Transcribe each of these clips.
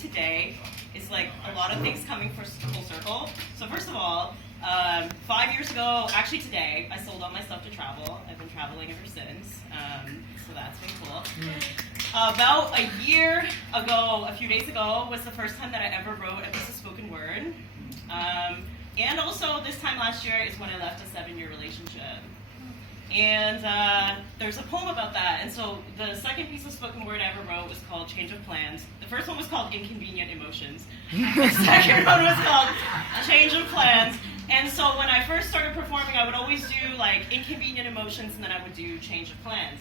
today is like a lot of things coming full circle. So first of all, 5 years ago, actually today, I sold all my stuff to travel. I've been traveling ever since, so that's been cool. About a year ago, a few days ago, was the first time that I ever wrote a piece of spoken word. And also this time last year is when I left a 7-year relationship. And there's a poem about that. And so the second piece of spoken word I ever wrote was called Change of Plans. The first one was called Inconvenient Emotions. The second one was called Change of Plans. And so when I first started performing, I would always do like Inconvenient Emotions, and then I would do Change of Plans.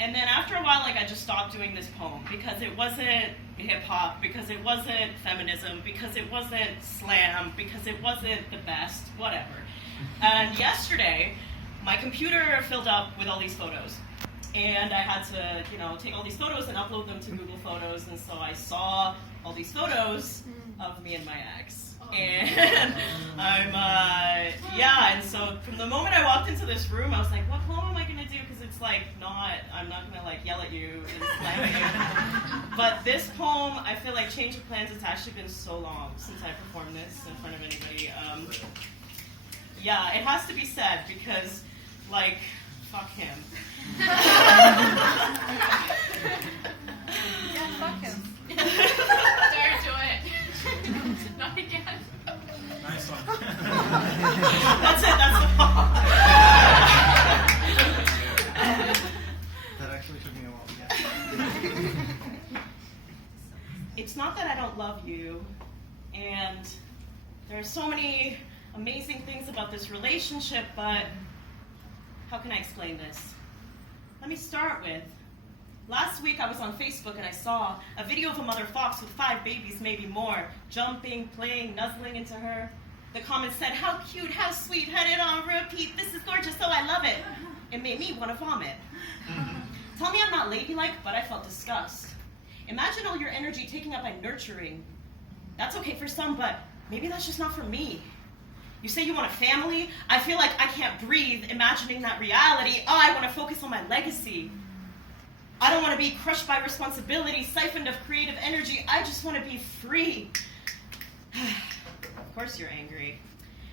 And then after a while, like, I just stopped doing this poem because it wasn't hip-hop, because it wasn't feminism, because it wasn't slam, because it wasn't the best, whatever. And yesterday, my computer filled up with all these photos. And I had to, take all these photos and upload them to Google Photos. And so I saw all these photos of me and my ex. And and so from the moment I walked into this room, I was like, what poem am I going to do? Because it's like I'm not going to like yell at you and slam at you. But this poem, I feel like Change of Plans, it's actually been so long since I performed this in front of anybody. It has to be said because, like, fuck him. Fuck him. Don't do it. Not again. Nice one. That's it, that's the poem. That actually took me a while. Yeah. It's not that I don't love you, and there are so many amazing things about this relationship, but how can I explain this? Let me start with, last week I was on Facebook and I saw a video of a mother fox with 5 babies, maybe more, jumping, playing, nuzzling into her. The comments said, how cute, how sweet, had it on repeat, this is gorgeous, oh I love it. It made me want to vomit. Tell me I'm not ladylike, but I felt disgust. Imagine all your energy taken up by nurturing. That's okay for some, but maybe that's just not for me. You say you want a family? I feel like I can't breathe imagining that reality. I want to focus on my legacy. I don't want to be crushed by responsibility, siphoned of creative energy. I just want to be free. Of course you're angry.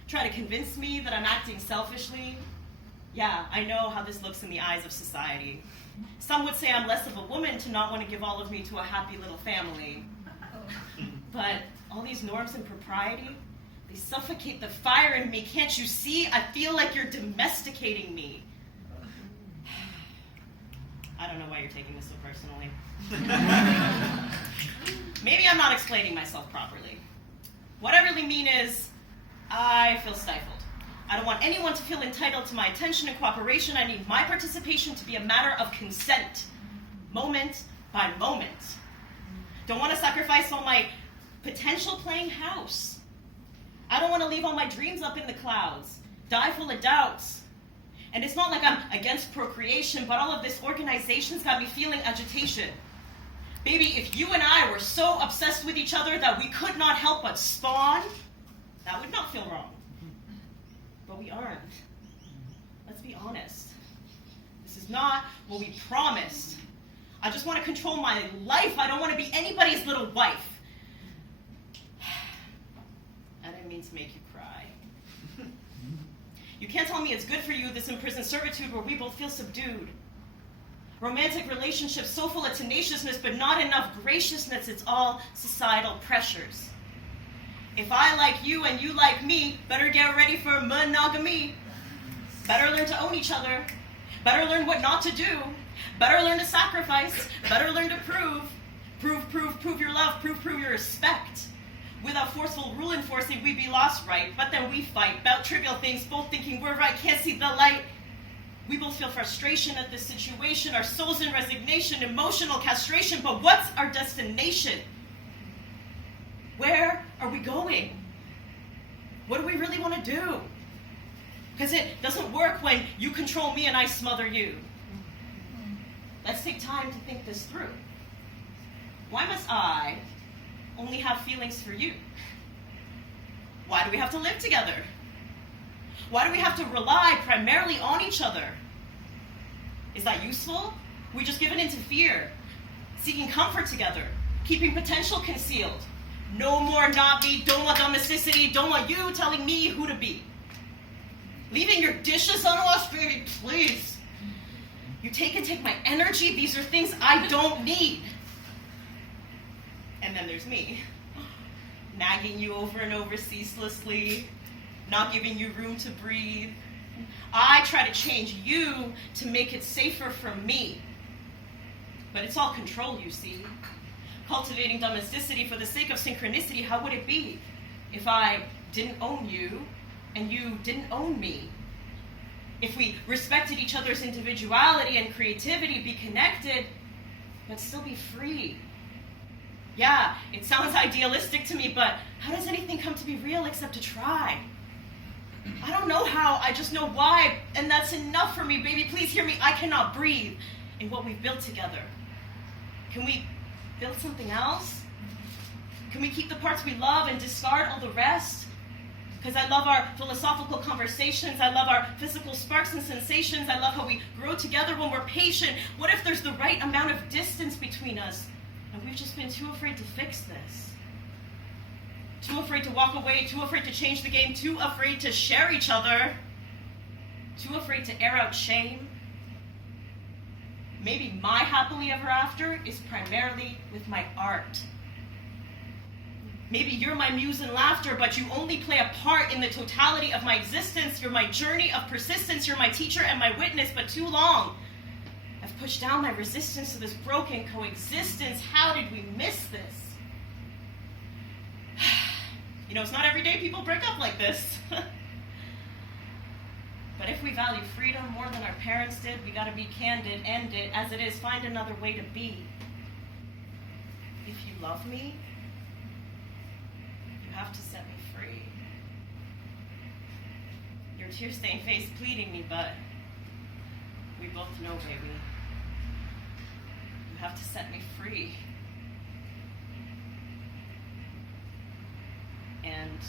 Try to convince me that I'm acting selfishly. Yeah, I know how this looks in the eyes of society. Some would say I'm less of a woman to not want to give all of me to a happy little family. But all these norms and propriety, they suffocate the fire in me. Can't you see? I feel like you're domesticating me. I don't know why you're taking this so personally. Maybe I'm not explaining myself properly. What I really mean is, I feel stifled. I don't want anyone to feel entitled to my attention and cooperation. I need my participation to be a matter of consent, moment by moment. Don't want to sacrifice all my potential playing house. I don't want to leave all my dreams up in the clouds, die full of doubts. And it's not like I'm against procreation, but all of this organization's got me feeling agitation. Baby, if you and I were so obsessed with each other that we could not help but spawn, that would not feel wrong. But we aren't. Let's be honest. This is not what we promised. I just want to control my life. I don't want to be anybody's little wife. I didn't mean to make you cry. You can't tell me it's good for you, this imprisoned servitude where we both feel subdued. Romantic relationships so full of tenaciousness, but not enough graciousness. It's all societal pressures. If I like you and you like me, better get ready for monogamy. Better learn to own each other. Better learn what not to do. Better learn to sacrifice. Better learn to prove. Prove your love. Prove your respect. Without forceful rule enforcing, we be lost, right? But then we fight about trivial things, both thinking we're right, can't see the light. We both feel frustration at this situation, our souls in resignation, emotional castration, but what's our destination? Where are we going? What do we really want to do? Because it doesn't work when you control me and I smother you. Let's take time to think this through. Why must I only have feelings for you? Why do we have to live together? Why do we have to rely primarily on each other? Is that useful? We just given into fear, seeking comfort together. keeping potential concealed. No more not me, don't want domesticity, don't want you telling me who to be. Leaving your dishes unwashed, baby, please. You take my energy, these are things I don't need. And then there's me, nagging you over and over ceaselessly, not giving you room to breathe. I try to change you to make it safer for me. But it's all control, you see. Cultivating domesticity for the sake of synchronicity, how would it be if I didn't own you and you didn't own me? If we respected each other's individuality and creativity, be connected, but still be free. Yeah, it sounds idealistic to me, but how does anything come to be real except to try? I don't know how, I just know why, and that's enough for me, baby. Please hear me, I cannot breathe in what we've built together. Can we build something else? Can we keep the parts we love and discard all the rest? Because I love our philosophical conversations, I love our physical sparks and sensations, I love how we grow together when we're patient. What if there's the right amount of distance between us, and we've just been too afraid to fix this? Too afraid to walk away, too afraid to change the game, too afraid to share each other, too afraid to air out shame. Maybe my happily ever after is primarily with my art. Maybe you're my muse and laughter, but you only play a part in the totality of my existence. You're my journey of persistence. You're my teacher and my witness, but too long I've pushed down my resistance to this broken coexistence. How did we miss this? You know, it's not every day people break up like this. But if we value freedom more than our parents did, we gotta be candid, end it as it is, find another way to be. If you love me, you have to set me free. Your tear-stained face pleading me, but we both know, baby, you have to set me free. And